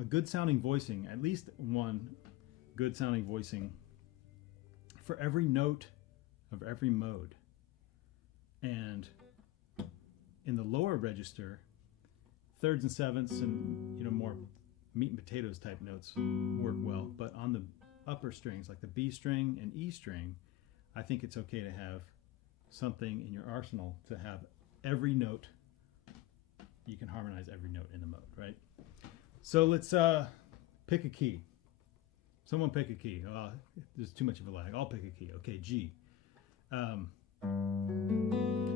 a good sounding voicing, at least one good sounding voicing for every note of every mode. And in the lower register, thirds and sevenths and more meat and potatoes type notes work well, but on the upper strings like the B string and E string, I think it's okay to have something in your arsenal to have every note. You can harmonize every note in the mode, right? So let's pick a key. Someone pick a key. There's too much of a lag. I'll pick a key. Okay, G.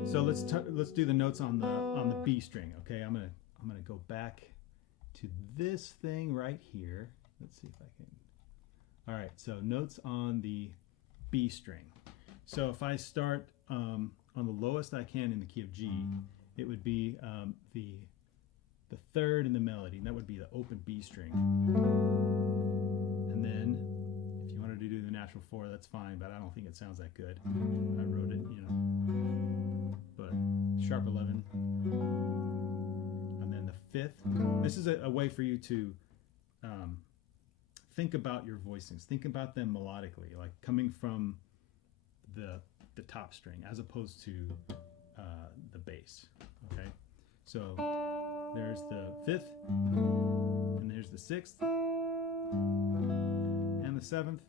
So let's do the notes on the B string. Okay, I'm gonna go back to this thing right here. Let's see if I can. All right, so notes on the B string. So if I start on the lowest I can in the key of G, it would be the third in the melody, and that would be the open B string. And then if you wanted to do the natural 4, that's fine, but I don't think it sounds that good. I wrote it, but sharp 11. And then the 5th. This is a way for you to think about your voicings. Think about them melodically, like coming from the top string as opposed to the bass. Okay, so there's the 5th, and there's the 6th, and the 7th,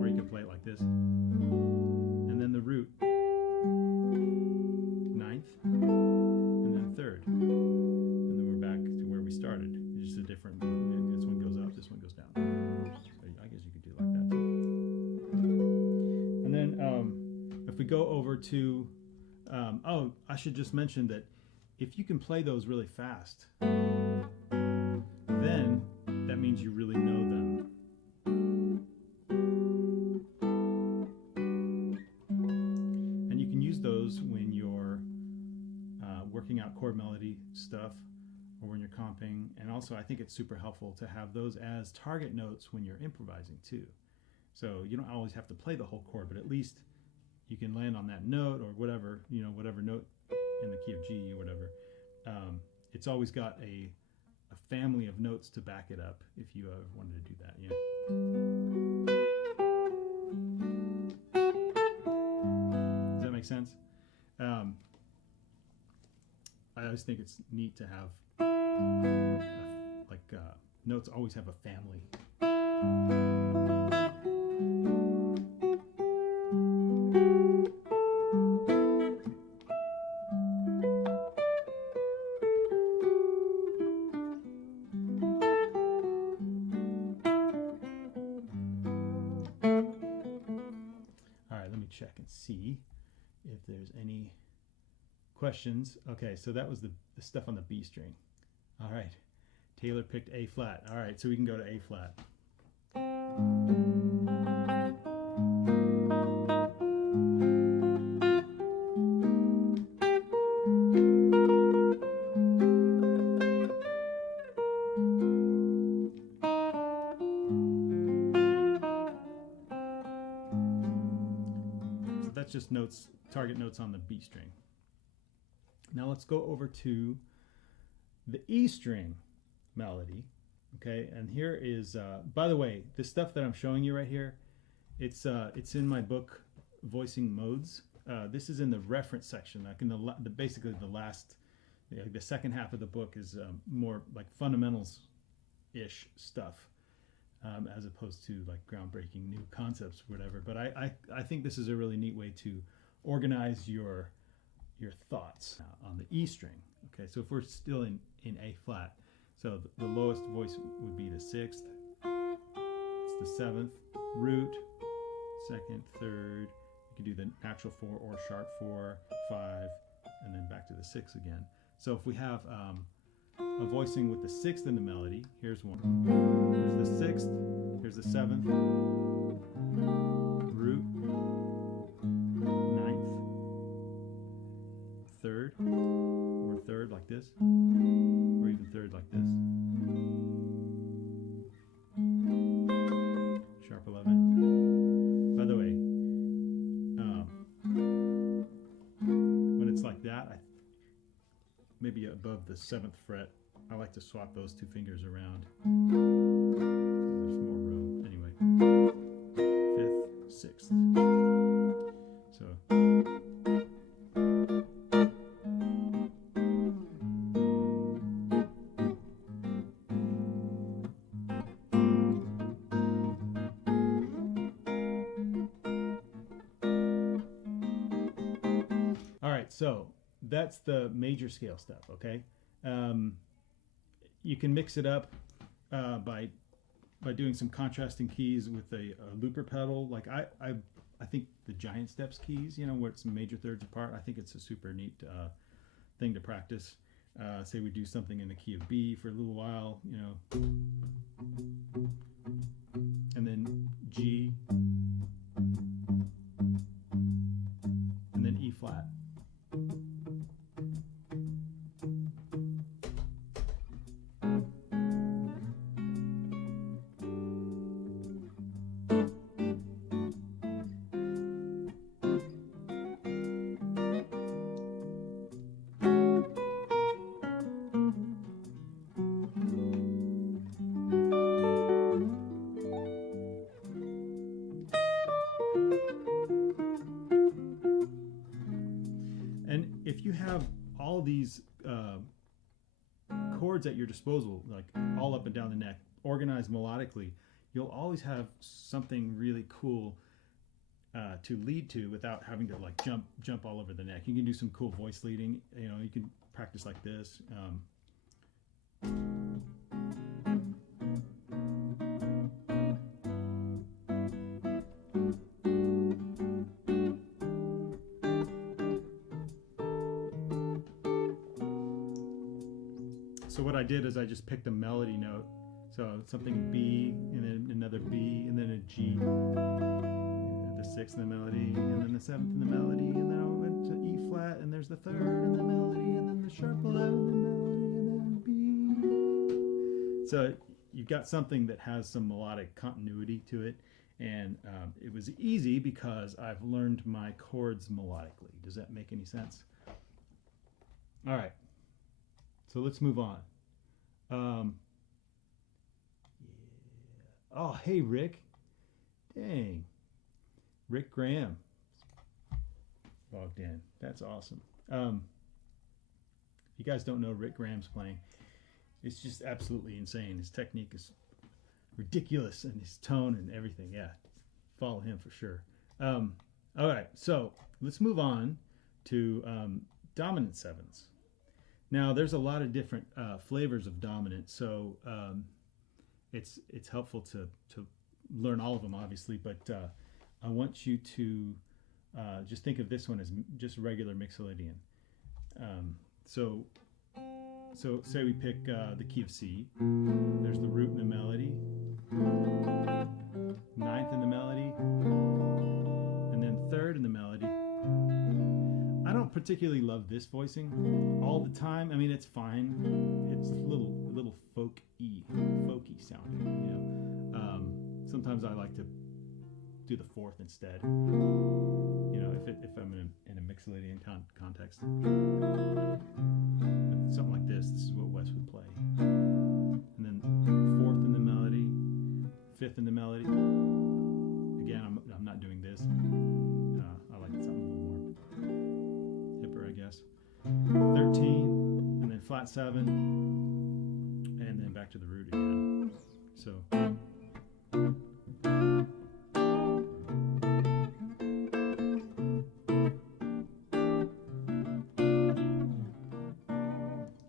or you can play it like this, and then the root, 9th, and then 3rd, and then we're back to where we started. It's just a different. This one goes up, this one goes down. So I guess you could do it like that too. And then if we go over to, I should just mention that if you can play those really fast, then that means you really know them. And you can use those when you're working out chord melody stuff, or when you're comping. And also I think it's super helpful to have those as target notes when you're improvising too. So you don't always have to play the whole chord, but at least you can land on that note or whatever, whatever note in the key of G or whatever. It's always got a family of notes to back it up if you ever wanted to do that. Does that make sense? I always think it's neat to have notes always have a family. Check and see if there's any questions. Okay, so that was the stuff on the B string. All right, Taylor picked A flat. All right, so we can go to A flat. That's just notes, target notes on the B string. Now let's go over to the E string melody. Okay, and here is, by the way, the stuff that I'm showing you right here, it's in my book, Voicing Modes. This is in the reference section. Like in basically the last, the second half of the book is more like fundamentals-ish stuff. As opposed to like groundbreaking new concepts or whatever. But I think this is a really neat way to organize your thoughts on the E string. Okay, so if we're still in A flat, so the lowest voice would be the 6th, it's the 7th, root, 2nd, 3rd, you can do the natural 4 or sharp 4, 5, and then back to the 6 again. So if we have a voicing with the 6th in the melody, here's one. Here's the 6th, here's the 7th, root, 9th, 3rd, or 3rd like this, or even 3rd like this. Sharp 11. By the way, when it's like that, maybe above the 7th fret, I like to swap those two fingers around. There's more room. Anyway, 5th, 6th. So. All right, so that's the major scale stuff, okay? You can mix it up by doing some contrasting keys with a looper pedal. Like I think the giant steps keys, you know, where it's major thirds apart, I think it's a super neat thing to practice. Say we do something in the key of B for a little while, you know, and then G, and then E flat. And if you have all these chords at your disposal, like all up and down the neck, organized melodically, you'll always have something really cool to lead to without having to like jump all over the neck. You can do some cool voice leading. You know, you can practice like this. So what I did is I just picked a melody note. So something B, and then another B, and then a G, the 6th in the melody, and then the 7th in the melody, and then I went to E flat, and there's the 3rd in the melody, and then the sharp 11 in the melody, and then B. So you've got something that has some melodic continuity to it, and it was easy because I've learned my chords melodically. Does that make any sense? All right. So let's move on. Yeah. Oh, hey, Rick. Dang. Rick Graham logged in. That's awesome. If you guys don't know Rick Graham's playing, it's just absolutely insane. His technique is ridiculous, and his tone and everything. Yeah, follow him for sure. All right, so let's move on to dominant sevens. Now, there's a lot of different flavors of dominant, so it's helpful to learn all of them, obviously, but I want you to just think of this one as just regular Mixolydian. So say we pick the key of C. There's the root in the melody, 9th in the melody, and then 3rd in the melody. I don't particularly love this voicing all the time. I mean, it's fine. It's a little folky sounding, you know. Sometimes I like to do the 4th instead, you know, if I'm in a Mixolydian context. Something like this is what Wes would play. And then 4th in the melody, 5th in the melody. Again, I'm not doing this. I like something a little more hipper, I guess. 13, and then flat 7, and then back to the root again. So.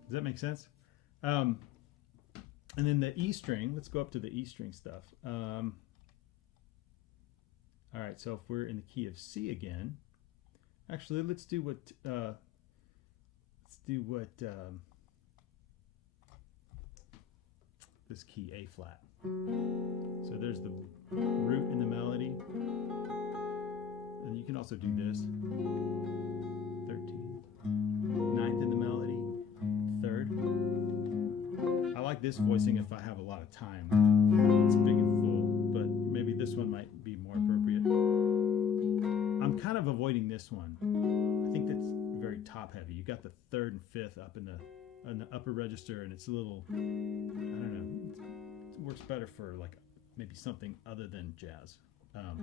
Does that make sense? And then the E string, let's go up to the E string stuff. All right, so if we're in the key of C again, actually let's do what this key, A flat. So there's the root in the melody, and you can also do this. 13, 9th in the melody, 3rd. I like this voicing if I have a lot of time. It's big and full, but maybe this one might be more appropriate. I'm kind of avoiding this one. I think that's very top heavy. You got the 3rd and 5th up in the an upper register, and it's a little, I don't know, it works better for like maybe something other than jazz. I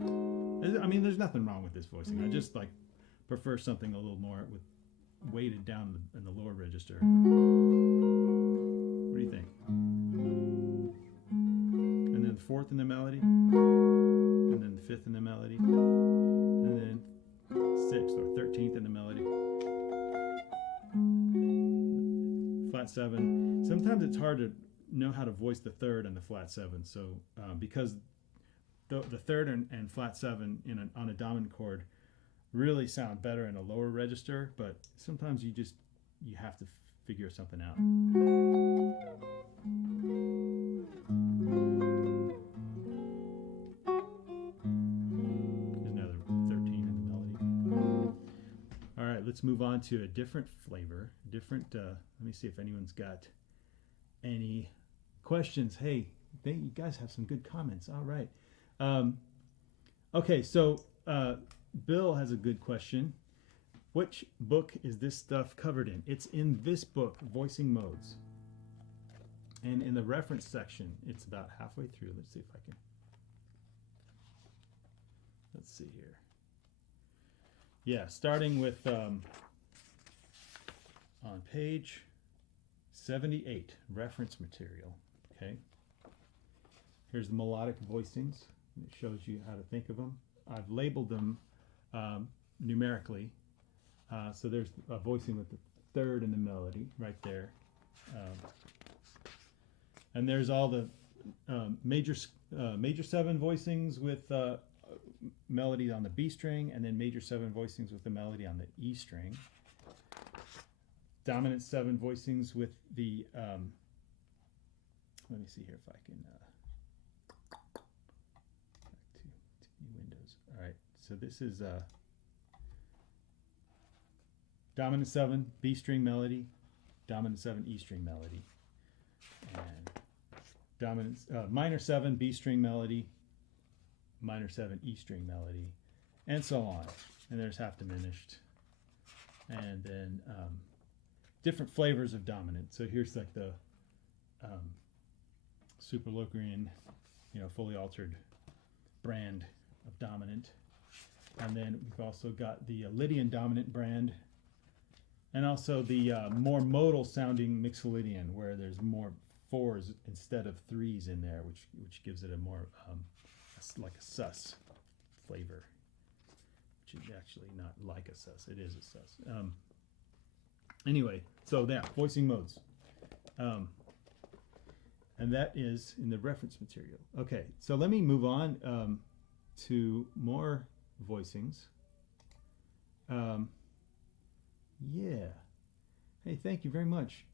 mean, there's nothing wrong with this voicing. I just like prefer something a little more with weighted down in the lower register. What do you think? And then the fourth in the melody, and then the fifth in the melody, and then sixth or 13th in the melody. Flat seven. Sometimes it's hard to know how to voice the third and the flat seven. So because the third and flat seven on a dominant chord really sound better in a lower register, but sometimes you have to figure something out. There's another 13 in the melody. All right, let's move on to a different flavor. Let me see if anyone's got any questions. Hey, you guys have some good comments. All right. Okay, so Bill has a good question. Which book is this stuff covered in? It's in this book, Voicing Modes. And in the reference section, it's about halfway through. Let's see if I can. Let's see here. Yeah, starting with on page 78, reference material. Okay. Here's the melodic voicings. It shows you how to think of them. I've labeled them numerically. So there's a voicing with the third in the melody right there. And there's all the major seven voicings with melody on the B string, and then major seven voicings with the melody on the E string. Dominant seven voicings with the, let me see here if I can, back to new windows. All right, so this is dominant seven B string melody, dominant seven E string melody, and dominant minor seven B string melody, minor seven E string melody, and so on. And there's half diminished, and then different flavors of dominant. So here's like the Superlocrian, fully altered brand of dominant, and then we've also got the Lydian dominant brand, and also the more modal sounding Mixolydian, where there's more fours instead of threes in there, which gives it a more like a sus flavor, which is actually not like a sus. It is a sus. Anyway, so that voicing modes, and that is in the reference material. Okay, so let me move on to more voicings. Yeah. Hey, thank you very much.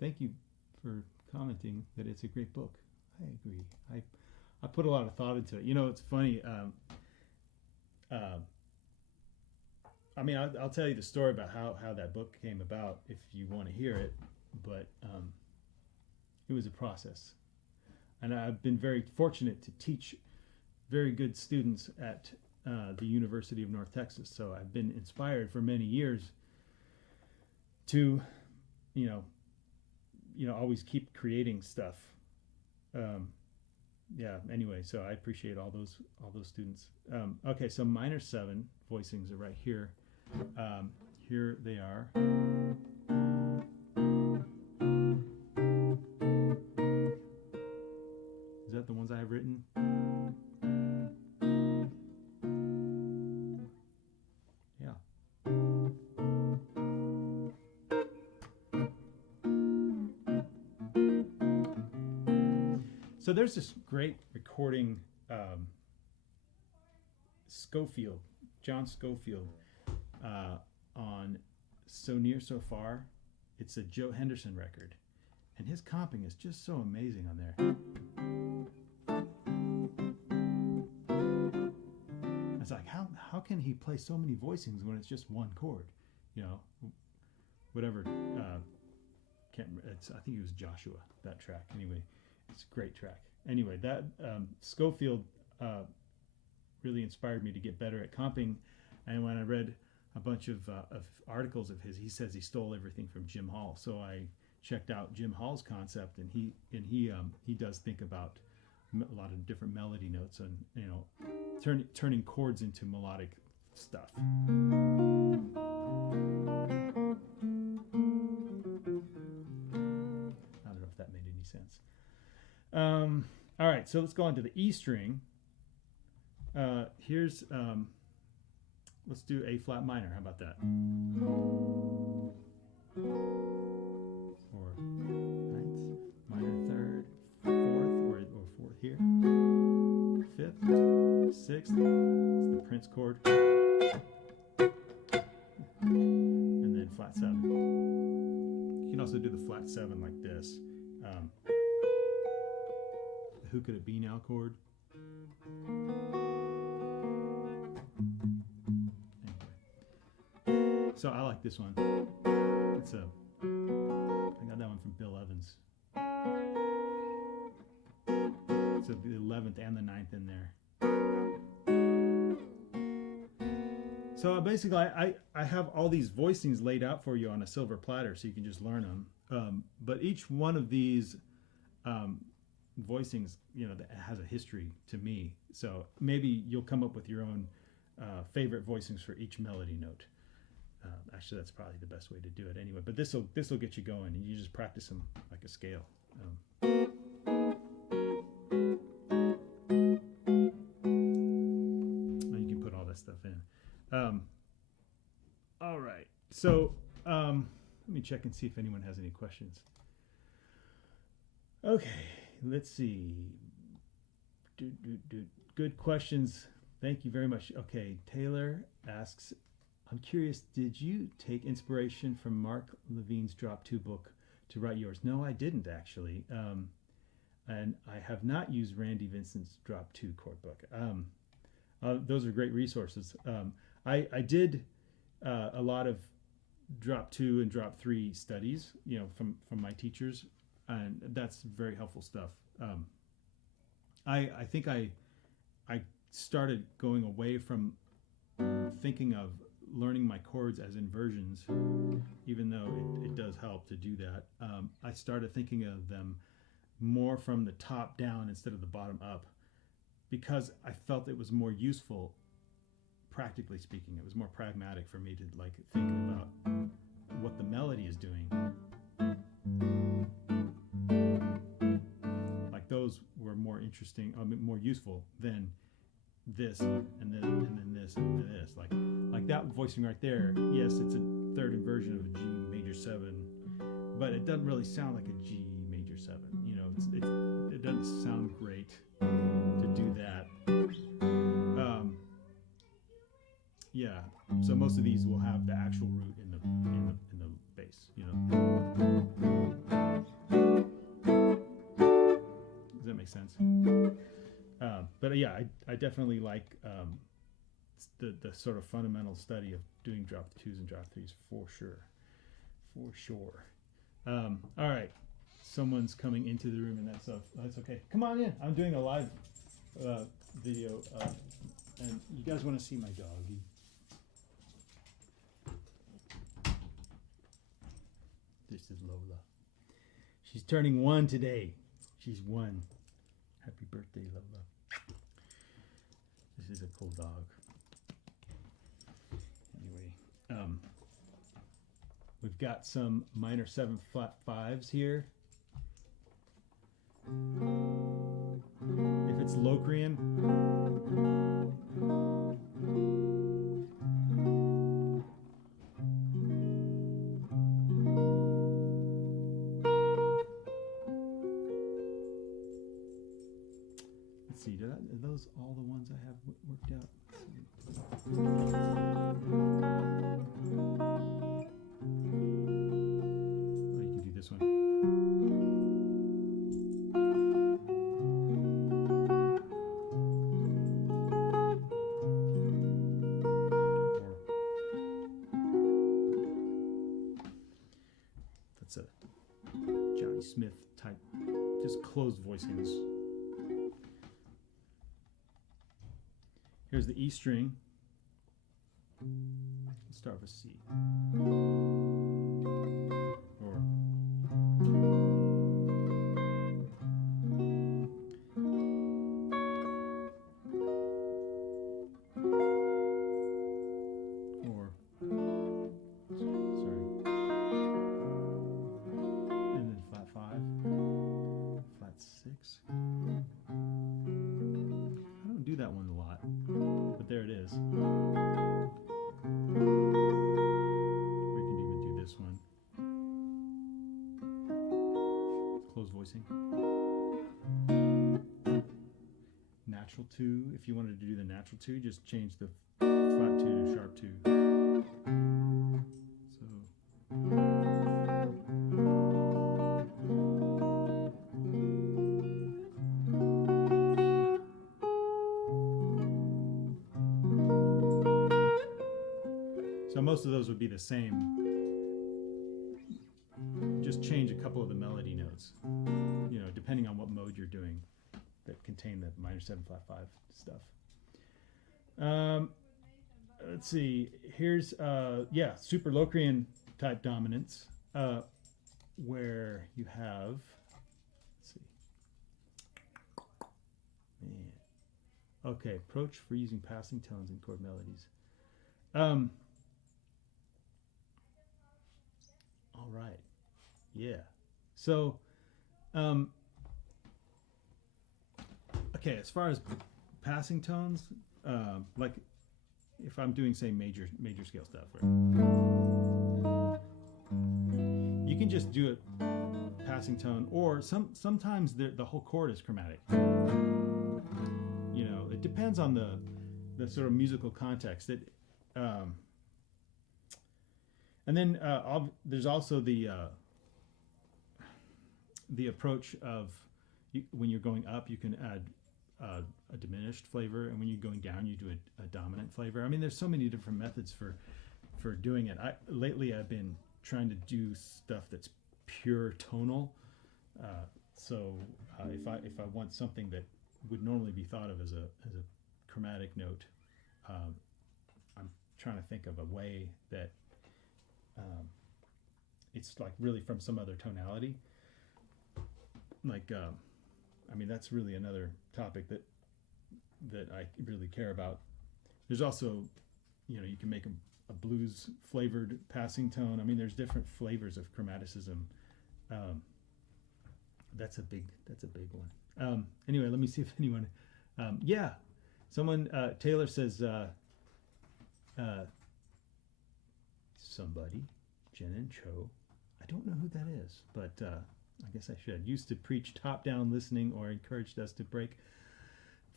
Thank you for commenting that it's a great book. I agree. I put a lot of thought into it. It's funny. I mean, I'll tell you the story about how that book came about if you want to hear it, but it was a process. And I've been very fortunate to teach very good students at the University of North Texas. So I've been inspired for many years to, always keep creating stuff. Yeah, anyway, so I appreciate all those students. Okay, so minor seven voicings are right here. Here they are. Is that the ones I have written? Yeah. So there's this great recording, John Schofield, on So Near So Far. It's a Joe Henderson record, and his comping is just so amazing on there. It's like, how can he play so many voicings when it's just one chord? Whatever. Can't remember. I think it was Joshua, that track. Anyway, it's a great track. Anyway, that Schofield really inspired me to get better at comping. And when I read a bunch of articles of his. He says he stole everything from Jim Hall. So I checked out Jim Hall's concept, and he does think about a lot of different melody notes, and turning chords into melodic stuff. I don't know if that made any sense. All right, so let's go on to the E string. Here's let's do A flat minor. How about that? Or ninth, minor third, fourth, or fourth here. Fifth, sixth. It's the Prince chord. And then flat seven. You can also do the flat seven like this. Who could it be now chord? Anyway. So I like this one. It's I got that one from Bill Evans. So the 11th and the 9th in there. So basically I have all these voicings laid out for you on a silver platter so you can just learn them. But each one of these voicings, that has a history to me. So maybe you'll come up with your own favorite voicings for each melody note. Actually, that's probably the best way to do it anyway. But this will get you going, and you just practice them like a scale. You can put all that stuff in. All right. So let me check and see if anyone has any questions. Okay. Let's see. Good questions. Thank you very much. Okay, Taylor asks, I'm curious, did you take inspiration from Mark Levine's Drop 2 book to write yours? No, I didn't actually. And I have not used Randy Vincent's Drop 2 chord book. Those are great resources. I did a lot of Drop 2 and Drop 3 studies, from my teachers. And that's very helpful stuff. I think I started going away from thinking of learning my chords as inversions, even though it does help to do that. I started thinking of them more from the top down instead of the bottom up, because I felt it was more useful, practically speaking. It was more pragmatic for me to think about what the melody is doing. Those were more interesting, more useful than this and then this and then this. Like that voicing right there. Yes, it's a third inversion of a G major 7, but it doesn't really sound like a G major 7. It doesn't sound great to do that. Yeah. So most of these will have the actual root in the bass. Does that make sense? But yeah, I definitely like the sort of fundamental study of doing drop 2s and drop 3s for sure. All right, someone's coming into the room, and that's okay. Come on in. I'm doing a live video, and you guys want to see my doggy. This is Lola. She's turning 1 today. She's 1. Happy birthday, Lola. This is a cool dog. Anyway, we've got some minor 7 flat 5s here. If it's Locrian, are those all the ones I have worked out? Oh, you can do this one. That's a Johnny Smith type, just closed voicings. Here's the E string. Let's start with C. Or and then flat 5, flat 6. I don't do that one a lot, but there it is. We can even do this one. Close voicing. Natural 2, if you wanted to do the natural 2, just change the flat 2 to sharp 2. So most of those would be the same. Just change a couple of the melody notes, you know, depending on what mode you're doing that contain the minor 7 flat 5 stuff. Let's see. Here's yeah, super Locrian type dominance, where you have. Let's see. Man. Okay, approach for using passing tones in chord melodies. All right. Yeah. So, okay, as far as passing tones, like if I'm doing, say, major scale stuff, right? You can just do it passing tone, or sometimes the whole chord is chromatic. You know, it depends on the sort of musical context. And then there's also the approach of when you're going up, you can add a diminished flavor, and when you're going down, you do a dominant flavor. I mean, there's so many different methods for doing it. Lately I've been trying to do stuff that's pure tonal. So if I want something that would normally be thought of as a chromatic note, I'm trying to think of a way that it's like really from some other tonality. Like, I mean, that's really another topic that I really care about. There's also, you know, you can make a blues flavored passing tone. I mean, there's different flavors of chromaticism. That's a big one. Anyway, let me see if anyone, yeah, someone, Taylor says, somebody, Jen and Cho. I don't know who that is, but I guess I should. Used to preach top-down listening, or encouraged us to break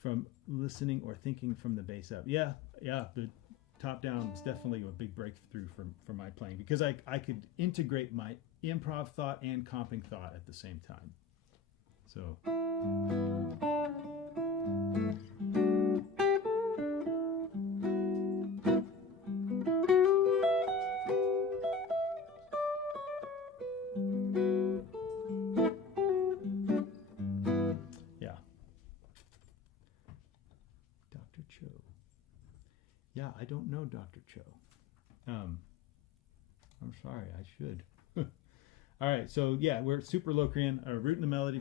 from listening or thinking from the bass up. Yeah, the top-down was definitely a big breakthrough for my playing, because I could integrate my improv thought and comping thought at the same time. So. Yeah, I don't know Dr. Cho. I'm sorry, I should. All right, so yeah, we're super Locrian, root in the melody.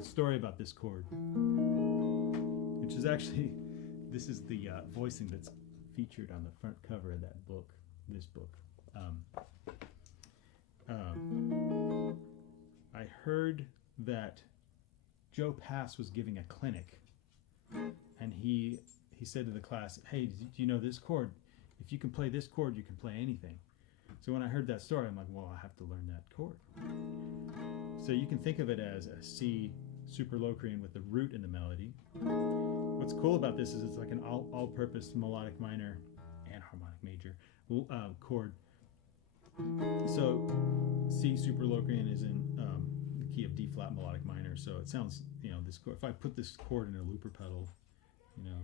Story about this chord, which is actually, this is the voicing that's featured on the front cover of that book, this book. I heard that Joe Pass was giving a clinic, and he said to the class, hey, do you know this chord? If you can play this chord, you can play anything. So when I heard that story, I'm like, well, I have to learn that chord. So you can think of it as a C super Locrian with the root in the melody. What's cool about this is it's like an all-purpose melodic minor and harmonic major chord. So C super Locrian is in the key of D flat melodic minor. So it sounds, you know, this chord, if I put this chord in a looper pedal, you know,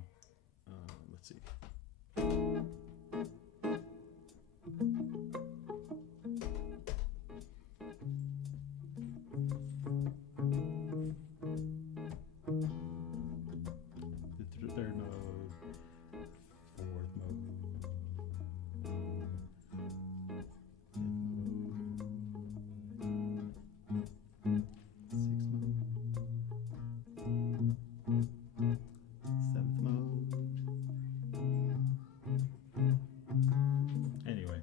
let's see. The third mode, fourth mode, seventh mode. Anyway,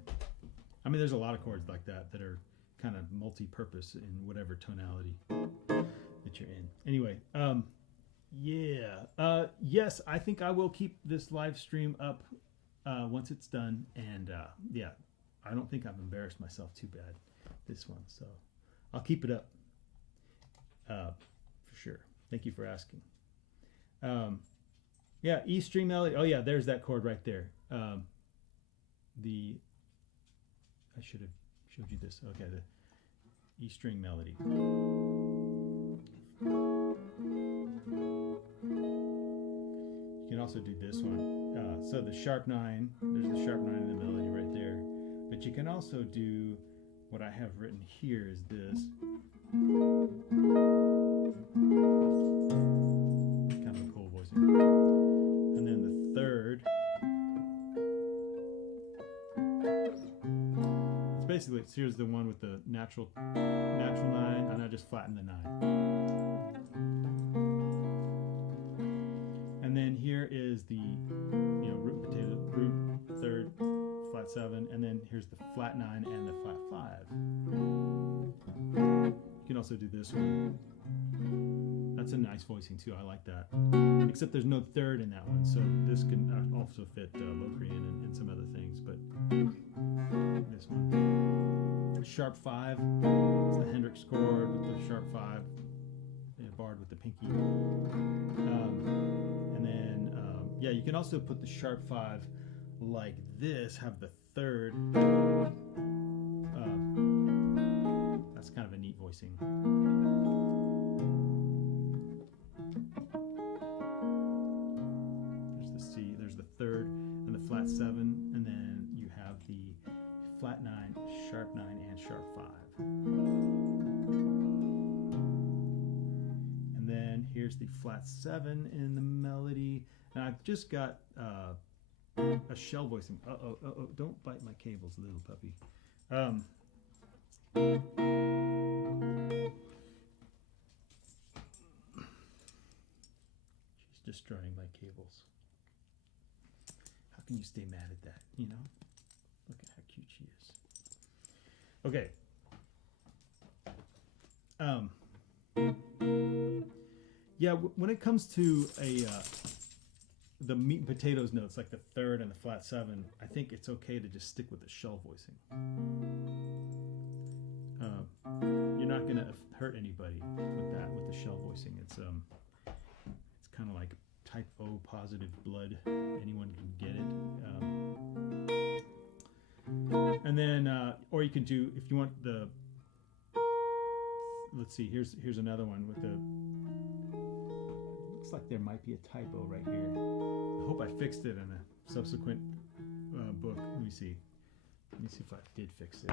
I mean, there's a lot of chords like that that are kind of multi-purpose in whatever tonality that you're in. Anyway, yeah, yes, I think I will keep this live stream up once it's done, and yeah, I don't think I've embarrassed myself too bad this one, so I'll keep it up for sure. Thank you for asking. Yeah, E string melody. Oh yeah, there's that chord right there. I should have showed you this. Okay, the E string melody. You can also do this one. So the sharp 9, there's the sharp 9 in the melody right there. But you can also do what I have written here is this. Kind of a cool voicing. And then the third. It's basically, here's the one with the natural 9, and I just flatten the 9. And then here is the, you know, root potato, root third, flat 7, and then here's the flat 9 and the flat 5. You can also do this one. That's a nice voicing too, I like that. Except there's no third in that one, so this can also fit Locrian and some other things, but this one. Sharp 5, it's the Hendrix chord with the sharp 5, barred with the pinky. And then, yeah, you can also put the sharp 5 like this, have the third. That's kind of a neat voicing. There's the C, there's the third, and the flat 7, and then you have the flat 9, sharp 9, and sharp 5. And then here's the flat 7 in the melody. And I've just got a shell voicing. Uh-oh, don't bite my cables, little puppy. She's destroying my cables. How can you stay mad at that, you know? Look at how cute she is. Okay. Yeah, when it comes to the meat and potatoes notes, like the third and the flat 7, I think it's okay to just stick with the shell voicing. You're not going to hurt anybody with that, with the shell voicing. It's kind of like type O positive blood. Anyone can get it. And then, or you can do, if you want the, let's see, here's another one with the, looks like there might be a typo right here. I hope I fixed it in a subsequent book. Let me see if I did fix it.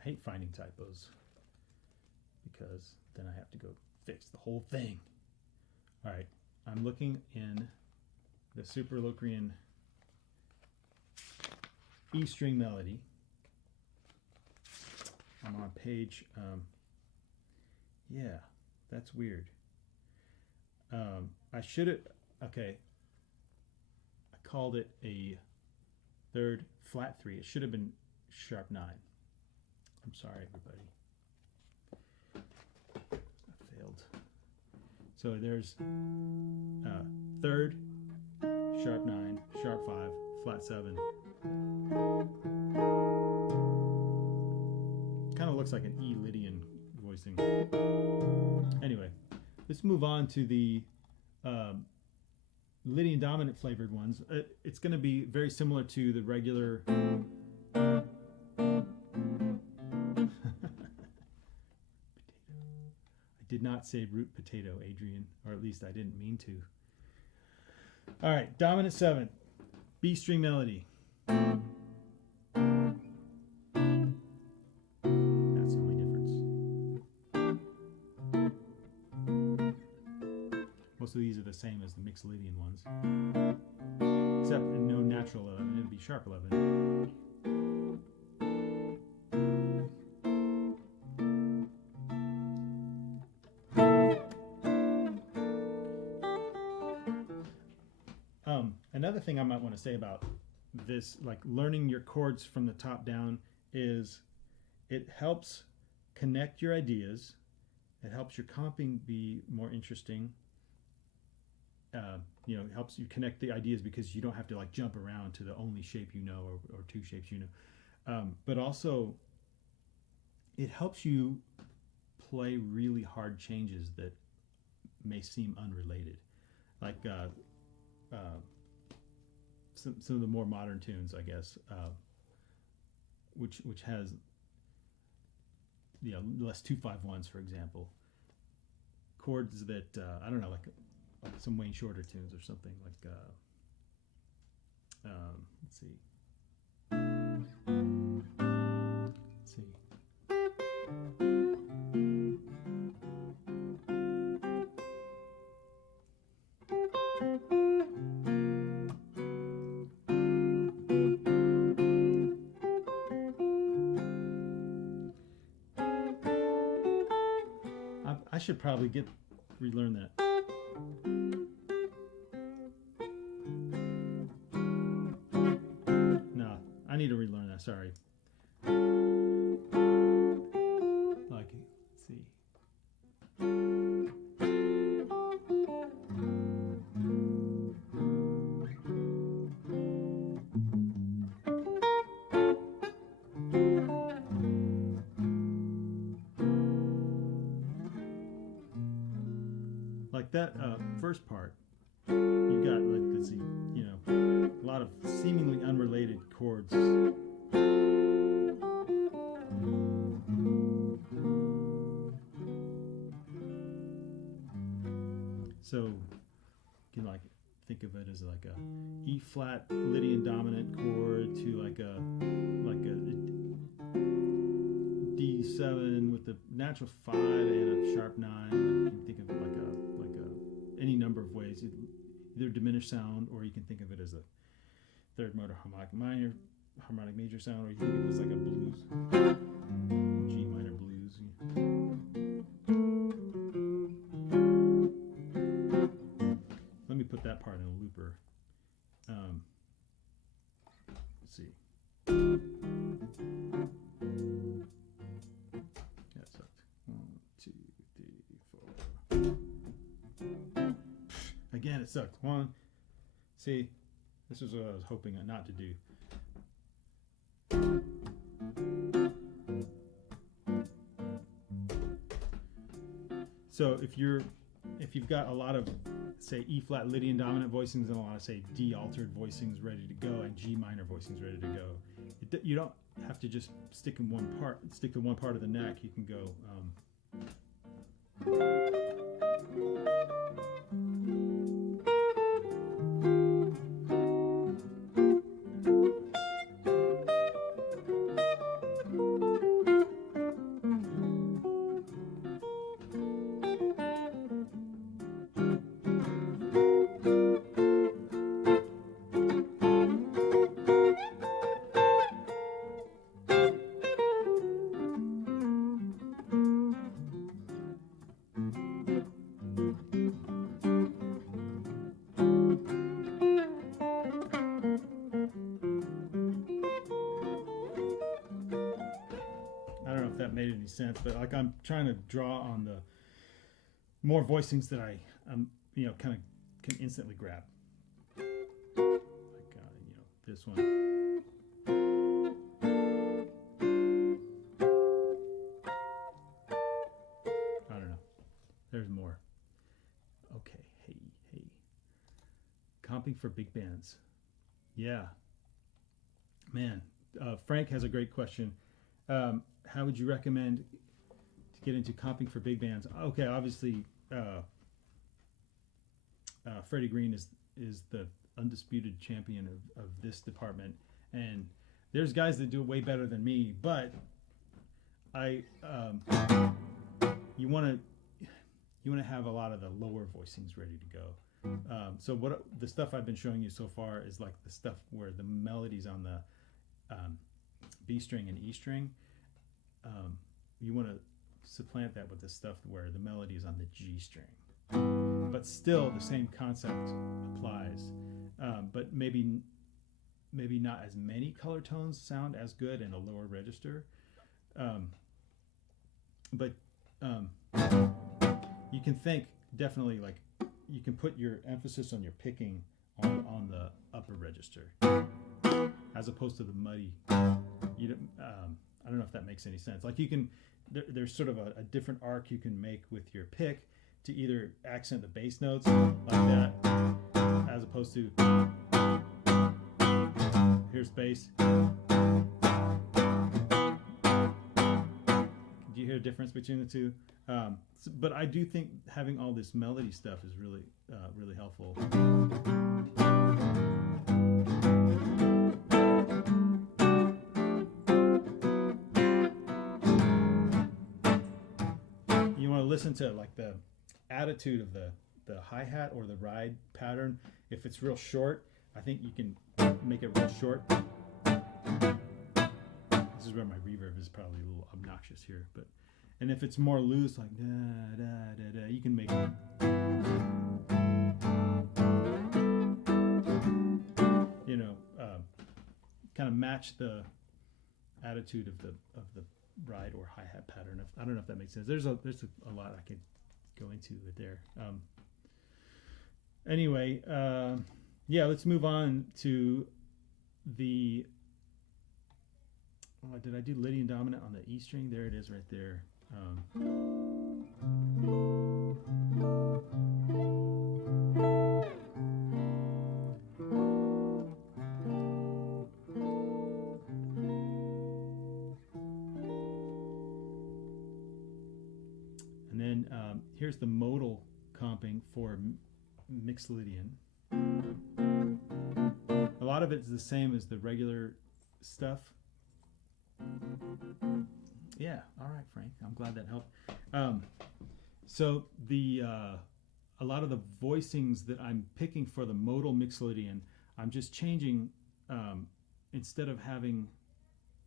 I hate finding typos because then I have to go fix the whole thing. All right, I'm looking in the Super Locrian E string melody. I'm on page, yeah, that's weird. I should have, okay, I called it a third flat 3. It should have been sharp 9. I'm sorry, everybody. I failed. So there's third, sharp 9, sharp 5, flat 7. Kind of looks like an E-Lydian voicing. Anyway, let's move on to the Lydian dominant flavored ones. It's going to be very similar to the regular not say root potato, Adrian, or at least I didn't mean to. All right, dominant 7, B string melody. That's the only difference. Most of these are the same as the Mixolydian ones, except no natural 11, it'd be sharp 11. Another thing I might want to say about this, like learning your chords from the top down, is it helps connect your ideas. It helps your comping be more interesting. You know, it helps you connect the ideas because you don't have to like jump around to the only shape you know, or two shapes you know. But also, it helps you play really hard changes that may seem unrelated, like some of the more modern tunes, I guess, which has, you know, less 2-5-1s, for example, chords that I don't know, like some Wayne Shorter tunes or something, like let's see. I should probably relearn that. No, I need to relearn that, sorry. Like, let's see. Like that first part, you got, like, let's see, you know, a lot of seemingly unrelated chords. So you can like think of it as like a E flat Lydian dominant chord to like a D7 with the natural 5 and a sharp 9. You can think of it like any number of ways, either diminished sound, or you can think of it as a third motor harmonic minor, harmonic major sound, or you can think of it as like a blues, G minor blues. Let me put that part in a looper. Let's see. Yeah, it sucked. 1, 2, 3, 4. Again, it sucked. 1. See, this is what I was hoping not to do. So if you've got a lot of, say, E flat Lydian dominant voicings and a lot of, say, D altered voicings ready to go and G minor voicings ready to go, you don't have to just stick to one part of the neck. You can go made any sense, but like I'm trying to draw on the more voicings that I you know, kind of can instantly grab, like you know, this one. I don't know, there's more. Okay, hey, comping for big bands. Yeah, man, Frank has a great question. How would you recommend to get into comping for big bands. Okay, obviously, Freddie Green is the undisputed champion of this department, and there's guys that do it way better than me. But you want to have a lot of the lower voicings ready to go. So what the stuff I've been showing you so far is like the stuff where the melodies on the B string and E string. You want to supplant that with the stuff where the melody is on the G string. But still, the same concept applies. But maybe not as many color tones sound as good in a lower register. But you can think definitely like you can put your emphasis on your picking on the upper register as opposed to the muddy. You don't, I don't know if that makes any sense. Like you can, there's sort of a different arc you can make with your pick to either accent the bass notes like that, as opposed to here's bass. Do you hear a difference between the two? But I do think having all this melody stuff is really, really helpful. You want to listen to like the attitude of the hi-hat or the ride pattern. If it's real short, I think you can make it real short. This is where my reverb is probably a little obnoxious here, but and if it's more loose, like da da da da, you can make it. You know, kind of match the attitude of the ride or hi-hat pattern. I don't know if that makes sense. There's a lot I could go into it there. Anyway, yeah, let's move on to the. Oh, did I do Lydian dominant on the E string? There it is, right there. And then here's the modal comping for Mixolydian. A lot of it's the same as the regular stuff. Yeah, all right, Frank. I'm glad that helped. So the a lot of the voicings that I'm picking for the modal Mixolydian, I'm just changing. Instead of having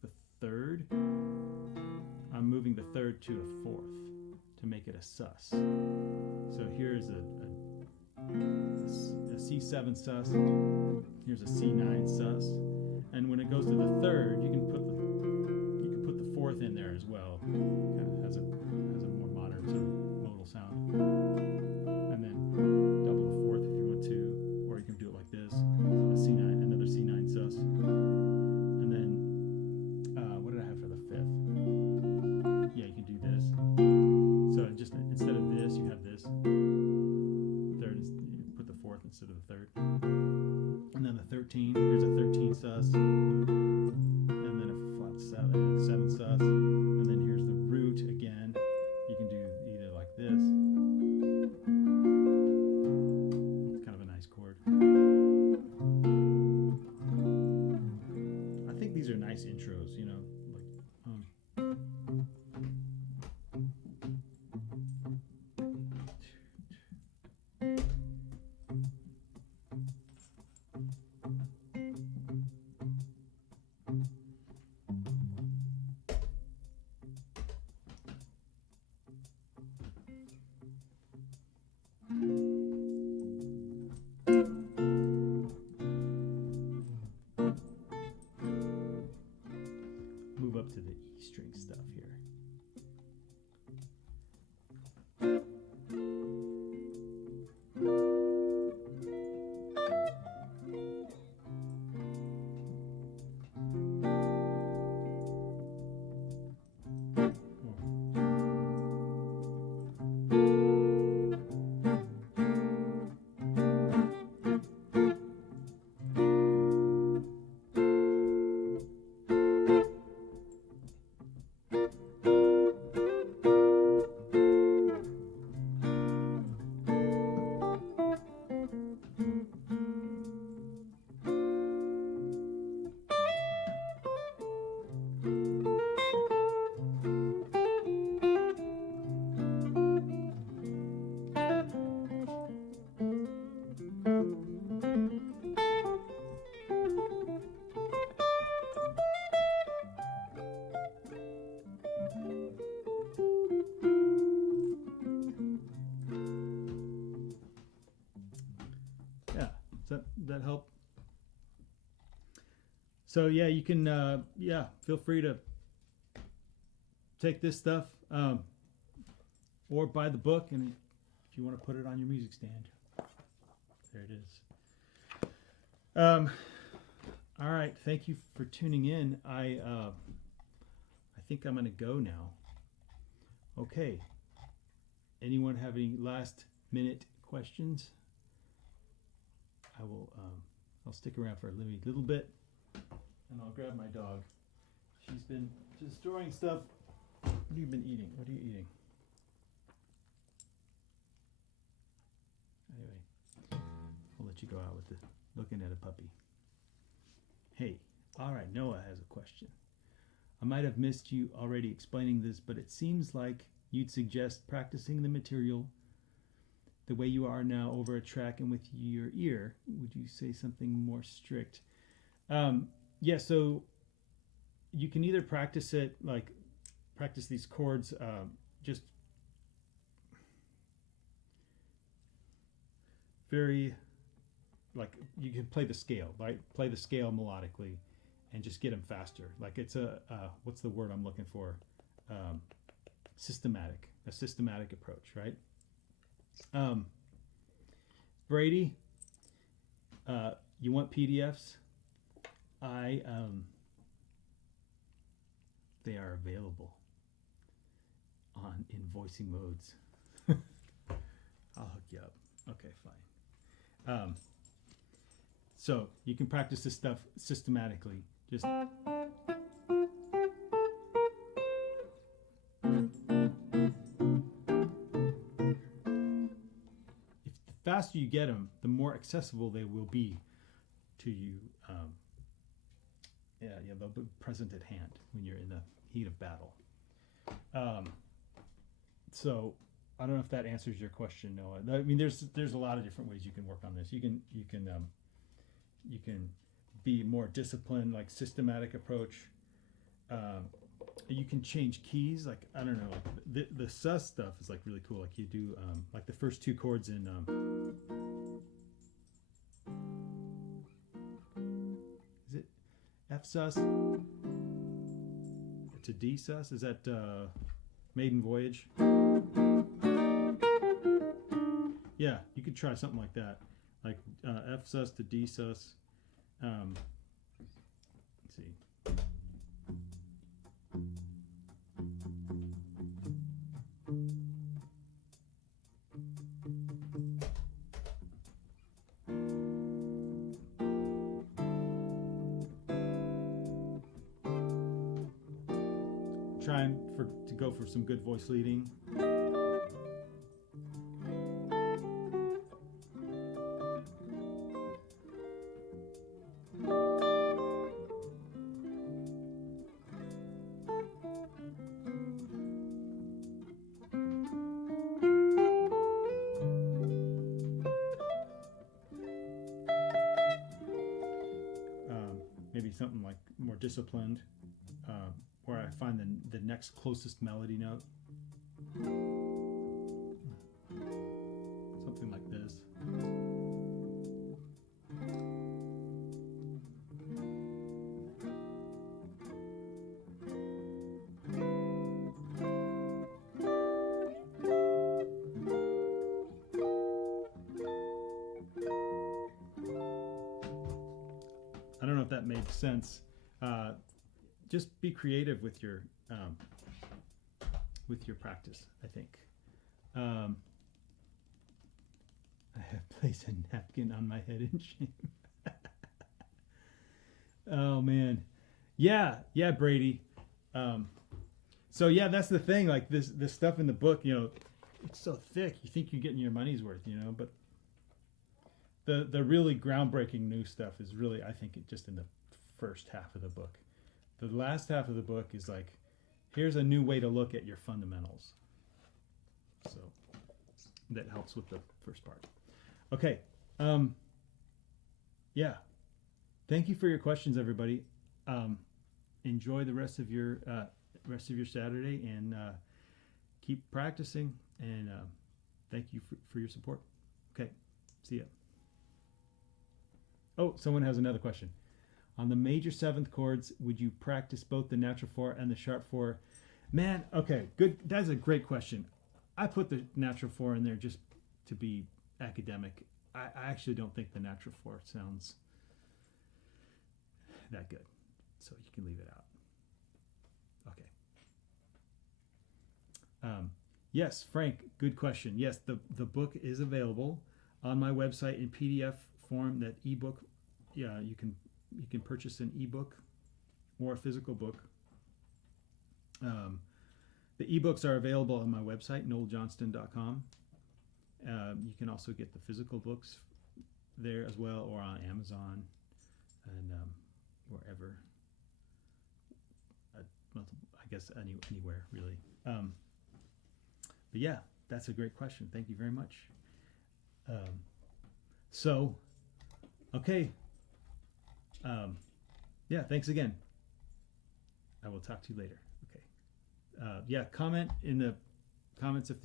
the third, I'm moving the third to a fourth to make it a sus. So here's a C7 sus. Here's a C9 sus. And when it goes to the third, you can put the fourth in there as well. Kind of has a more modern sort of modal sound. And then double the fourth if you want to, or you can do it like this: a C9, another C9 sus. And then what did I have for the fifth? Yeah, you can do this. So just instead of this, you have this. Third, you put the fourth instead of the third. And then the 13. Here's a 13 sus. Seven sus, and then here's the root again. You can do either like this. It's kind of a nice chord. I think these are nice intros, you know, like that help? So yeah, you can yeah, feel free to take this stuff or buy the book, and if you want to put it on your music stand, there it is. All right, thank you for tuning in. I think I'm going to go now. Okay. Anyone have any last minute questions? I will. I'll stick around for a little bit, and I'll grab my dog. She's been destroying stuff. What have you been eating? What are you eating? Anyway, I'll let you go out with the looking at a puppy. Hey, all right. Noah has a question. I might have missed you already explaining this, but it seems like you'd suggest practicing the material the way you are now over a track and with your ear. Would you say something more strict? Yeah, so you can either practice it, like practice these chords just very, like you can play the scale, right? Play the scale melodically and just get them faster. Like it's a, what's the word I'm looking for? A systematic approach, right? Brady, you want PDFs? They are available in voicing modes. I'll hook you up. Okay, fine. So you can practice this stuff systematically. Just the faster you get them, the more accessible they will be to you. Yeah, they'll be present at hand when you're in the heat of battle. So I don't know if that answers your question, Noah. I mean, there's a lot of different ways you can work on this. You can be more disciplined, like systematic approach. You can change keys, like I don't know, like the sus stuff is like really cool. Like you do like the first two chords in is it F sus to D sus? Is that Maiden Voyage? Yeah, you could try something like that, like F sus to D sus. Let's see. Trying to go for some good voice leading. Maybe something like more disciplined, where I find the next closest melody note. Something like this. I don't know if that made sense. Just be creative with your practice, I think. I have placed a napkin on my head in shame. Oh man, yeah, Brady. So yeah, that's the thing. Like this stuff in the book, you know, it's so thick. You think you're getting your money's worth, you know, but the really groundbreaking new stuff is really, I think, just in the first half of the book. The last half of the book is like, here's a new way to look at your fundamentals. So that helps with the first part. Okay. Yeah. Thank you for your questions, everybody. Enjoy the rest of your Saturday, and keep practicing. And thank you for your support. Okay. See ya. Oh, someone has another question. On the major seventh chords, would you practice both the natural 4 and the sharp 4? Man, okay, good. That's a great question. I put the natural 4 in there just to be academic. I actually don't think the natural 4 sounds that good, so you can leave it out. Okay. Yes, Frank, good question. Yes, the book is available on my website in PDF form. That ebook, yeah, you can purchase an ebook or a physical book. The ebooks are available on my website, noeljohnston.com. You can also get the physical books there as well, or on Amazon and wherever. I guess anywhere really. But yeah, that's a great question. Thank you very much. So, okay. Yeah, thanks again. I will talk to you later. Okay. Yeah, comment in the comments if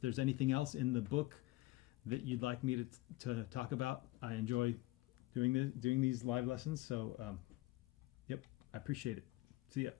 there's anything else in the book that you'd like me to talk about. I enjoy doing these live lessons. So, yep, I appreciate it. See ya.